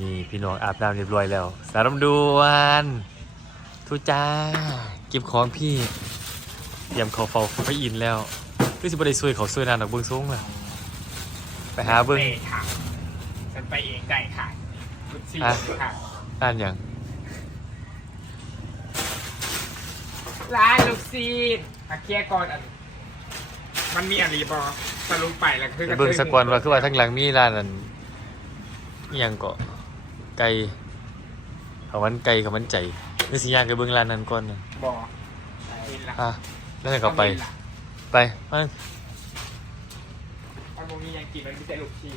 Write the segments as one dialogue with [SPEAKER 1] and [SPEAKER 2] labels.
[SPEAKER 1] นี่พี่น้องอาบน้ำเรียบร้อยแล้ว สารำดวนทุจ้าเก็บของพี่เตรียมเขาเฝ้าไปอินแล้วคือสิบ่ได้ซวยเขาซวยนานดอกเบิ่งสูงล่ะไปหาเบิ่ง
[SPEAKER 2] เตะค่ะฉันไปเองได้ค่ะคุณซี
[SPEAKER 1] อะ
[SPEAKER 2] ค่ะ
[SPEAKER 1] อ่านหยัง
[SPEAKER 2] ร้านลูกซีนอาเคลียร์ก่อนอันมันมีอะไรบอสรุปไปแล้วคือ
[SPEAKER 1] ไปเบิ่งสักวันว่าคือว่าทั้งหลังมีร้านนั้นอิหยังก็ ไก่เขาวมันไก่กับมันใจนี่สิย่างไปเบิ่งร้านนั้นก่อนนะ
[SPEAKER 2] บอเห็นละ
[SPEAKER 1] อะแล้วก็ไป ไปมา
[SPEAKER 2] มันบ่มียังกินมันมีแต่ลูกชีน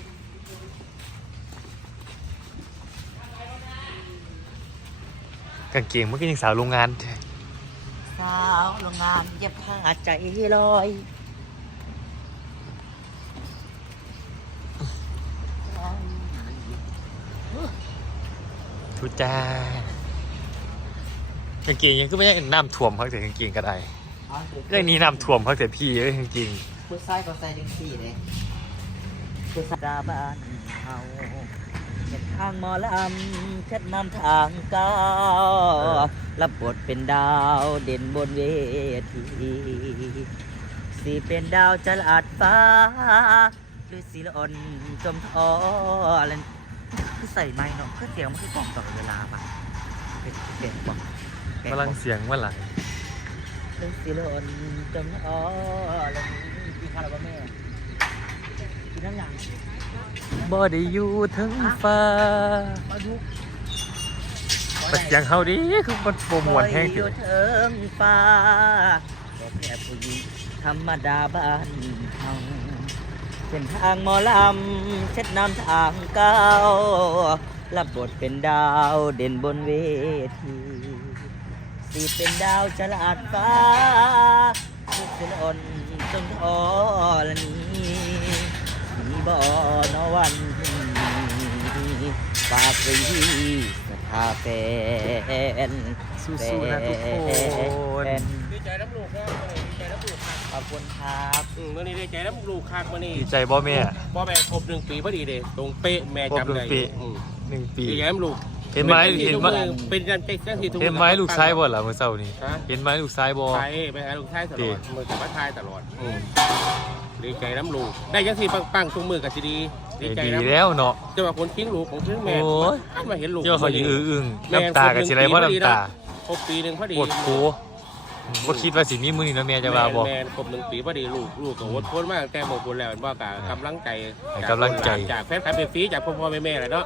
[SPEAKER 1] กางเกงมันก็ยังสาวโรงงานแท้
[SPEAKER 3] สาวโรงงานเย็บผ้าใจลอย
[SPEAKER 1] ทุจ้ากางเกงยังก็ไม่ใช่น้ำท่วมพักแต่กางเกงก็ได้เรื่องนี้น้ำท่วมพักแต่พี่เอ้ยกางเกง
[SPEAKER 3] ผู้ชายก็ใส่ดึงสี่เลยผู้ชายดาบ้านเฮาเห็นทางหมอลำเช็ดน้ำทางก้าวรับบทเป็นดาวเด่นบนเวทีสีเป็นดาวจะลาดฟ้าหรือสีละอ่อนจมทออะไร คือใส่ไม้เนาะคือเสียงมันคือกล่องตลอดเวลาปะเป็นเป็นบอก
[SPEAKER 1] กำลังเสียงเมื่อไหร่
[SPEAKER 3] หรือสีละอ่อนจมทออะไรกินข้าวแล้วป่ะแม่กินน้ำหลัง
[SPEAKER 1] บ่ได้อยู่ถึงฟ้า
[SPEAKER 3] มาดู
[SPEAKER 1] แต่เสียงเฮาดีคือมันโปรโมทแห้ง
[SPEAKER 3] อ
[SPEAKER 1] สิ
[SPEAKER 3] ยู่เทิงฟ้าก็แค่ผู้หญิงธรรมดาบ้านเฮา เส้นทางหมอลำเช็ดน้ำทางเก้ารับบทเป็นดาวเด่นบนเวทีสีเป็นดาวฉลาดฟ้าทุกคนอ่อนจนทอละนี้มีบ่อนวันฝากไว้ที่สถาแฟน
[SPEAKER 1] สู้ๆนะทุกคน
[SPEAKER 3] ขอบคุณครับ
[SPEAKER 2] อืมวันนี้ดีใจน้ำลูกครับวันนี้
[SPEAKER 1] ดีใจบ่แม่
[SPEAKER 2] พ่อแม่ครบหนึ่งปีพอดีเลยตรงเป๊ะแม่จำได้
[SPEAKER 1] ครบหนึ่งปี
[SPEAKER 2] อืม
[SPEAKER 1] หนึ่งปี
[SPEAKER 2] ดีใจน้ำลูก
[SPEAKER 1] เห็นไหมเห็นไหม
[SPEAKER 2] เป็นการเจ้าที่ทุก
[SPEAKER 1] เห็นไหมลูกซ้ายบ่ล่ะเมื่อเช้านี้
[SPEAKER 2] ฮะ
[SPEAKER 1] เห็นไหมลูกซ้ายบ่
[SPEAKER 2] ไปไปหาลูกชายตลอด
[SPEAKER 1] ดี
[SPEAKER 2] มือกับมาทายตลอดอืมดีใจน้ำลูกได้ยังสี่ปังๆทุกมือกับจีดีดีใจ
[SPEAKER 1] ดี
[SPEAKER 2] น้ำ
[SPEAKER 1] แล้วเนาะ
[SPEAKER 2] จะว่าคนทิ้งลูกของทิ้งแม่
[SPEAKER 1] โอ้ย
[SPEAKER 2] มาเห็นลูก
[SPEAKER 1] เจ้าเขาอยู่อึ้งๆ
[SPEAKER 2] แม่
[SPEAKER 1] น้ำตากับสิไรเพราะน้ำตา
[SPEAKER 2] ครบปีหนึ่งพอดี
[SPEAKER 1] ปวดโผบ่คิดว่าสิมีมื้อนี้เนาะแม่จะว่าบ่
[SPEAKER 2] แม่ครบหนึ่งปีพอดีลูกลูกก็อดทนมากแต่เมื่อคนแล้วว่ากกำลังใจ
[SPEAKER 1] ให้กำลังใจ
[SPEAKER 2] จากแฟนคลับเป็นฟรีจากพ่อพ่อแม่แม่เลยเนาะ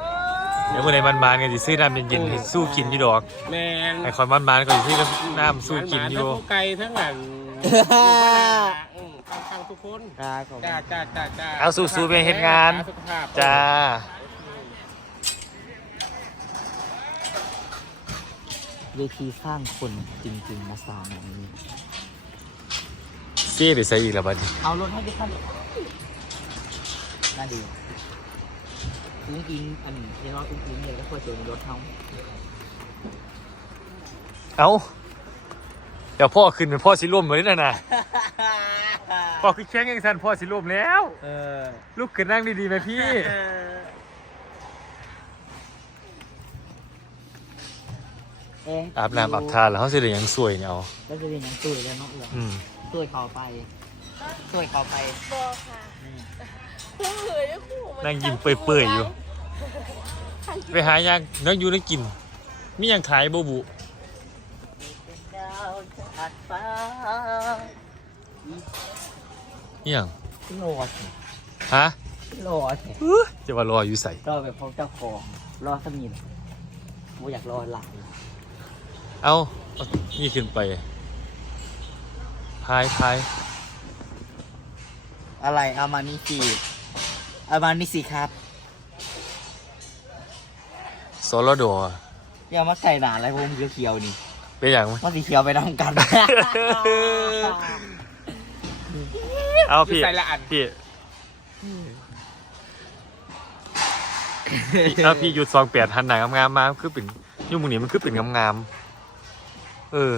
[SPEAKER 1] เดี๋ยวมื้อไหนมันๆกันสิซื้อน้ำเย็นๆให้สู้กินอยู่ดอก
[SPEAKER 2] แม่น
[SPEAKER 1] ไอ้คอนมันๆก็สิซื้อน้ำสู้กินอยู่
[SPEAKER 2] ทั้งผู้ไกลทั้งอันอืมทั้งทุกคน
[SPEAKER 3] ครับผม
[SPEAKER 2] จ้าจ้าจ้าจ้า
[SPEAKER 1] เอาสู้ๆไปเฮ็ดงาน
[SPEAKER 2] สุขภาพ
[SPEAKER 1] จ้า
[SPEAKER 3] เวทีสร้างคนจริงๆนะสามอย่างนี้
[SPEAKER 1] เซ่ไปใส่อีกแล้วบัดนี้
[SPEAKER 3] เอารถให้ด้วยกันน่าดีอุ้งอิงอันนี้เรียกว่าอุ้งอิงเลยก็ควรจะมีรถเขา
[SPEAKER 1] เอ้าเดี๋ยวพ่อขึ้นเป็นพ่อสิร่วมเลยนะน่ะพ่อคือแข้งยังสั่นพ่อสิร่วมแล้ว
[SPEAKER 3] เออ
[SPEAKER 1] ลูกขึ้นนั่งดีๆไหมพี่
[SPEAKER 3] เอ๊ะ
[SPEAKER 1] อาบน้ำอาบทาแล้วเขาสิได้หยังสวยเนี่ยเอา
[SPEAKER 3] แล้วจะเป็นหยังตุ้ยแล้วเนาะเอือ
[SPEAKER 1] อืม
[SPEAKER 3] ตุ้ยเขาไปตุ้ยเขาไป
[SPEAKER 4] บอค่ะ
[SPEAKER 3] นี่
[SPEAKER 4] คู่เหยด้วยคู่มั
[SPEAKER 1] นั่งยิ้มเปื่อยๆอยู่ ไปหายังนักอยู่นักกินมีหยังขายบ่บุ
[SPEAKER 3] เป็นดาวจัดฟ้า
[SPEAKER 1] มีหยัง
[SPEAKER 3] โลด
[SPEAKER 1] ฮะ
[SPEAKER 3] โลด
[SPEAKER 1] จะว่ารออยู่ใส่
[SPEAKER 3] รอแบบพบเจ้าของรอสมีนกูอยากรอหลาย
[SPEAKER 1] เอาเอานี่ขึ้นไป พายพาย
[SPEAKER 3] อะไรเอามานี่สิเอามานี่สิครับ
[SPEAKER 1] โซโลดอ
[SPEAKER 3] อย่ามาใส่หนาอะไรผมเขียวๆนี่
[SPEAKER 1] เป็นอย่างมั้ย
[SPEAKER 3] มันสีเขียวไปทำกัน
[SPEAKER 1] เอาพี่
[SPEAKER 2] ใส่ละอัน
[SPEAKER 1] พี่เอาพี่หยุดสองแปดหันหนังงามๆมาคือเป็นอยุ่หมุงนี้มันคือเป็นงามๆ เออ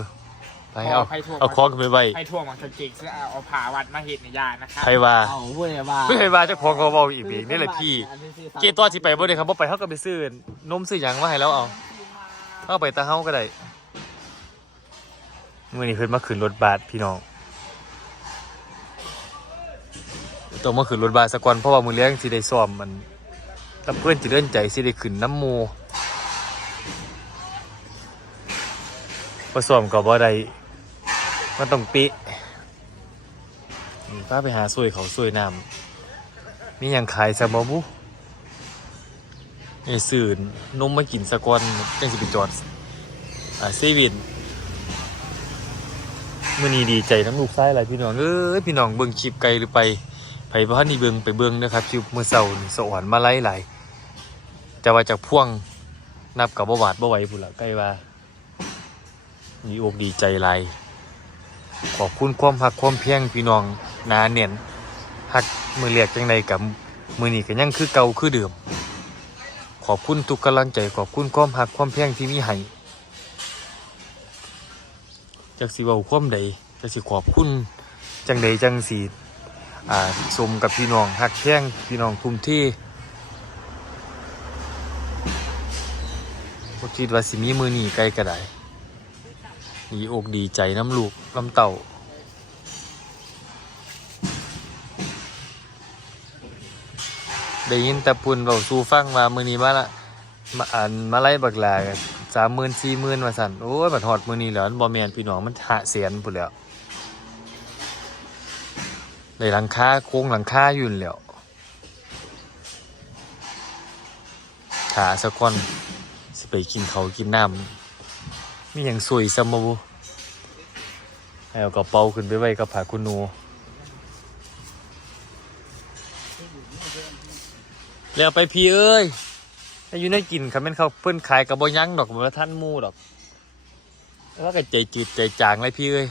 [SPEAKER 1] ไปเอา
[SPEAKER 2] ไผ่ทั่ว
[SPEAKER 1] เอาคล้องกันไปไว้
[SPEAKER 2] ไผ่ทั่วมันจะเก่งซึ่งเอาผ่าวัดมาเห็ดในยานะครับ
[SPEAKER 1] ใครว่า
[SPEAKER 3] เอาเว้ยว่า
[SPEAKER 1] ไม่เคยว่าเจ้าของเขาบอกอีกเองนี่แหละพี่ เกตัวสิไปบ่ได้ครับบ่ไปเฮาก็ไปซื้อนมซื้อหยังมาให้แล้วเอาเอาไปตาเฮาก็ได้มื้อนี้เพิ่นมาขึ้นรถบัสพี่น้องต้องมาขึ้นรถบัสซะก่อนเพราะว่ามื้อแลงสิได้ซ้อมมันถ้าเพื่อนสิเลื่อนใจสิได้ขึ้นน้ำหมู่ บ่ซ้อมก็บ่ได้มันต้องปิป้าไปหาซวยเขาซวยน้ำมีอย่างขายซะบ่บุนี่สื่อนมมากินสะกอนจังสิไปจอดอ่าซีวินมื้อนี้ดีใจน้ำลูกชายหลายพี่น้องเอ้ยพี่น้องเบิ่งคลิปไกลหรือไปไผบ่ทันนี่เบิ่งไปเบิ่งนะครับคลิปมือเช้านี่สวรรค์มาไล่ไหลายแต่ว่าจากพ่วงนับกับบ่หวาดบ่ไหวพุ่นล่ะใกล้ว่า ดีอกดีใจหลายขอบคุณความรักความเพียงพี่น้องนาแน่นฮักมือเรียกจังใดกับมือนี้ก็ยังคือเก่าคือเดิมขอบคุณทุกกำลังใจขอบคุณความหักความเพียงที่มีให้จักสิเว้าความใดจักสิขอบคุณจังใดจังสีอ่าสมกับพี่น้องหักเพียงพี่น้องคุมที่บ่คิดว่าสิมีมือนี้ไกลก็ได้ ดีอกดีใจน้ำลูกน้ำเต่าได้ยินต่ปุ่นเบาสูฟังมามือนี้มาละมาอ่านมาไล่บักหลาสามหมื่นสี่หมื่นมาสั่นโอ้ยบัดหอดมือนี้แหล้วบอแมนพี่น้องมันหะเสียนพุ่นแล้วเลยหลังคาโค้งหลังคายู่นแล้วขาสะก้อนสิไปกินเขากินน้ำ มีอย่างสวยซะมบุให้เอากระเป๋าขึ้นไปไว้กับผาคุณหนูเร็วไปพี่เอ้ยให้อยู่ในกินคำเป็นเขาเพิ่อนขายกับบ่ยั้งดอกบ่ท่านมูดอก แล้วก็ใจจืดใจจางเลยพี่เอ้ย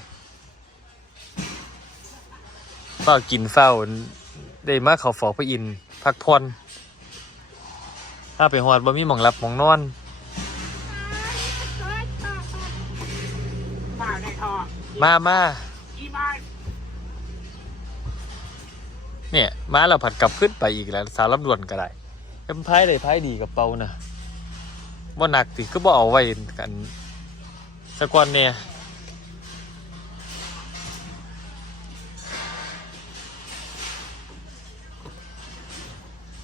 [SPEAKER 1] เฝ้ากินเฝ้าได้มาเขาฝอกไปอินพักผ่อนถ้าไปหอดบ่มีหมองหลับหมองนอน
[SPEAKER 2] ล่าในท่อ
[SPEAKER 1] มามา
[SPEAKER 2] อีบ้าน
[SPEAKER 1] เนี่ยมาเราผัดกลับขึ้นไปอีกแล้วสาวลำดวนก็ได้เอ็มพายได้พายดีกับเปานะบ่หนักติก็บ่เอาไว้กันสักวันเนี่ย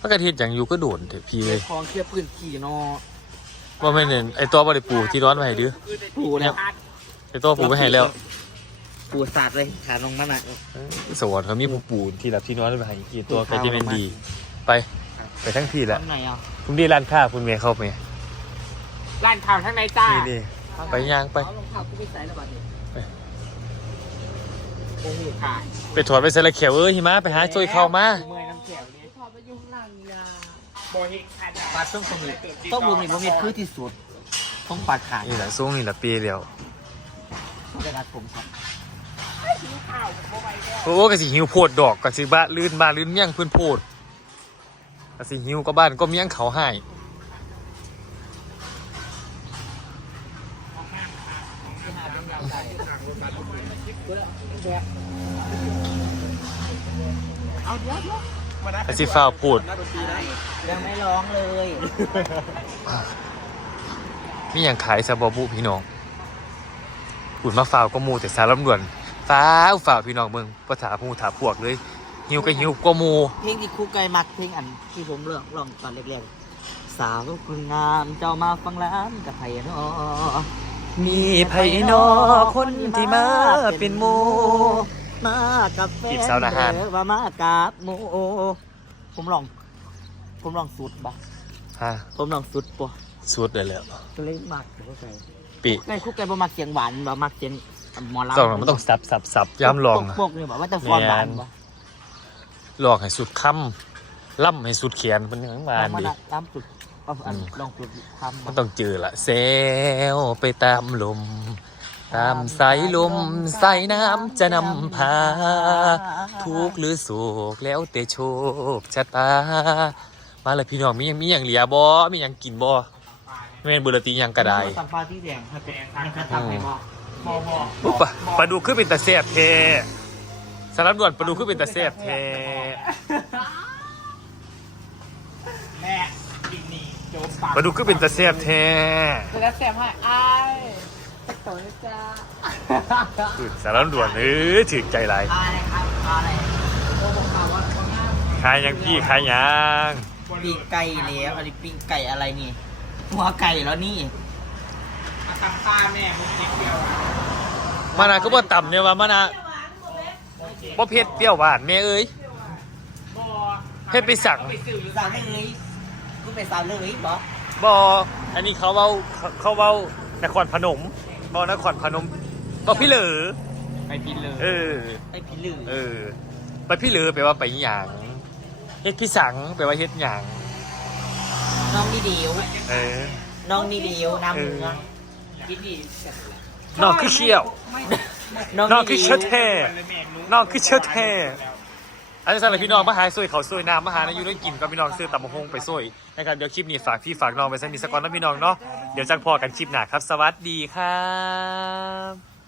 [SPEAKER 1] พระกระเทียมอย่างอยู่ก็โดนเถอะพี่เลย
[SPEAKER 3] คลองเคลียร์พื้นที่เนาะ
[SPEAKER 1] ว่าไม่เนี่ยไอตัวบริปูที่ร้อนมาให้ดื้อ
[SPEAKER 3] ปูแล้ว
[SPEAKER 1] ไอตัวปูไม่ให้แล้ว
[SPEAKER 3] ปูสาดเลยขาลงมาหนัก
[SPEAKER 1] สวรรค์เขามีปูปูที่รับที่นอนมาให้กี่ตัวก็จะเป็นดี ไปไปทั้งที่แหละ
[SPEAKER 3] ทำไหนอะ
[SPEAKER 1] คุณดีร้านค้าคุณเมียเข้าไหม
[SPEAKER 2] ร้านข่าวทั้งในจ้า
[SPEAKER 1] นี่นี่ไปย่างไป
[SPEAKER 3] เอารองเท้ากูไปใส่แล้วบัดนี้
[SPEAKER 2] โอ้โหขาย
[SPEAKER 1] ไปถอดไปเสร็จแล้วเขียวเอ้ยหิมะไปหาช่วยเข้ามา
[SPEAKER 2] เมื่อยน้ำเขียวนี่
[SPEAKER 3] พอไปยุ่งนั่งยา
[SPEAKER 2] โบฮิกค่ะ
[SPEAKER 3] ปลาต้มสมุนต้มบุญนี่ผมมีคือที่สุดต้องปลาขาด
[SPEAKER 1] นี่แหละซุ้งนี่แหละปีเดียว
[SPEAKER 3] กระดาษผมครับ
[SPEAKER 2] ข้าวโบไปแล้ว
[SPEAKER 1] โอ้กะสิหิวโพดดอกกะสิบ้าลื่นบ้าลื่นเมี่ยงเพื่อนโพดกะสิหิวก็บ้านก็เมี่ยงเขาให้กะสิฟ้าวโพด
[SPEAKER 3] ยังไม่ร้องเลย
[SPEAKER 1] มีอย่างขายซาบอบุพี่น้อง อุดมาฝ่าวก็หมูแต่สารลำด่วนฟ้าวฝ่าวพี่น้องเมืองภาษาพูถาพวกเลย หิวก็หิวก็หมู
[SPEAKER 3] เพลงที่ครูไก่มักเพลงอันที่ผมเลือกร้องตอนแรกๆสาวคนงามเจ้ามาฟังล้านกับไผ่เนาะ
[SPEAKER 1] มีไผนอคนที่มาเป็นหมู
[SPEAKER 3] มากับแฟน
[SPEAKER 1] จีบสาวนาหาร
[SPEAKER 3] เด้อว่ามากับหมูผมลอง ผมลองสุดปะ
[SPEAKER 1] ฮะ
[SPEAKER 3] ผมลองสุดปะ
[SPEAKER 1] สุดเลยแหล้ว
[SPEAKER 3] ก็เลยมักเดี๋ยวเข้าใจ
[SPEAKER 1] ปี
[SPEAKER 3] ไก่คุกไก่บ่มักเสียงหวานบ่มักเสียงหมอลำ
[SPEAKER 1] ต้องมันต้องสับสับสับย้ำลอง
[SPEAKER 3] พวกนี่บอกว่าจะฟอนหวานบ่
[SPEAKER 1] ลองให้สุดคำล่ำให้สุดเขียนมันยังมา
[SPEAKER 3] ลองมา
[SPEAKER 1] ดิ
[SPEAKER 3] ละลำสุดเอาอัน
[SPEAKER 1] อืม
[SPEAKER 3] ลองสุดทำ
[SPEAKER 1] มันต้องเจอละเซลไปตามลม ตามสายลมสายน้ำจะนำพา ทุกข์หรือโศกแล้วแต่โชคชะตา มาเลยพี่น้องมีหยังมีอย่างเหลียบ่มีอย่างกินบ่ ไม่เป็นบุรตีหยังกระได
[SPEAKER 3] ตังฟ้าที่แดงครับแดงครับทำให้บ่
[SPEAKER 1] ม
[SPEAKER 2] บอบอ
[SPEAKER 1] อุ๊บปะปลาดูขึ้นเป็นตะเสียบเทสารบด่วนปลาดูขึ้นเป็นตะเสียบเท
[SPEAKER 2] แม่กินนี่โจ๊กปาก
[SPEAKER 1] ปลาดูขึ้นเป็นตะเสียบเท
[SPEAKER 4] จะแล้วแสบให้อ้ายสักตัวนะจ้า
[SPEAKER 1] คือสารด่วนเออถือใจไร
[SPEAKER 3] อะไรครับอะไร
[SPEAKER 2] โอ้บอกข่าวว่าเขาหน้า
[SPEAKER 1] ขายยังพี่ขายยัง
[SPEAKER 3] ปิ้งไก่แล้วอันนี้ปิ้งไก่อะไรนี่ หัวไก่แล้วนี่
[SPEAKER 2] มาตำตาแม่มึงกินเดียวอะ
[SPEAKER 1] มานาก็บ่ต่ำเนี่ยว่ามานาบ่เผ็ดเปรี้ยวหวานแม่เอ้ย
[SPEAKER 2] บอ
[SPEAKER 1] ให้ไปสั่ง
[SPEAKER 2] ไปซื้อ
[SPEAKER 3] สาวเลยกูไปสาวเลยบอ
[SPEAKER 1] บ่อันนี้เขาเว้าเขาเขาเว้านครพนมบ่นครพนมบ่พี่เหลือ
[SPEAKER 2] ไปกินเลย
[SPEAKER 1] เออ
[SPEAKER 3] ไอพี่ลือ
[SPEAKER 1] เออ ไปพี่เหลือแปลว่าไปหยังเฮ็ดพี่สังแปลว่าเฮ็ดหยัง
[SPEAKER 3] น้องนี่เดียว
[SPEAKER 1] เออ
[SPEAKER 3] น้องนี่เดียวน้ำเมือง
[SPEAKER 2] กินนี่เสร็จแล้ว
[SPEAKER 1] นอกคือเชี่ยว น้องคือเชื้อแท้น้องคือเชื้อแท้อันนี้สำหรับพี่น้องมาหาซวยเขาซวยน้ำมาหานายุด้วยกินก็พี่น้องซื้อตำมะฮงไปซวยนะครับเดี๋ยวคลิปนี้ฝากพี่ฝากน้องไปสนิทสกอนนะพี่น้องเนาะเดี๋ยวจังพอกันคลิปหน้าครับ สวัสดีครับ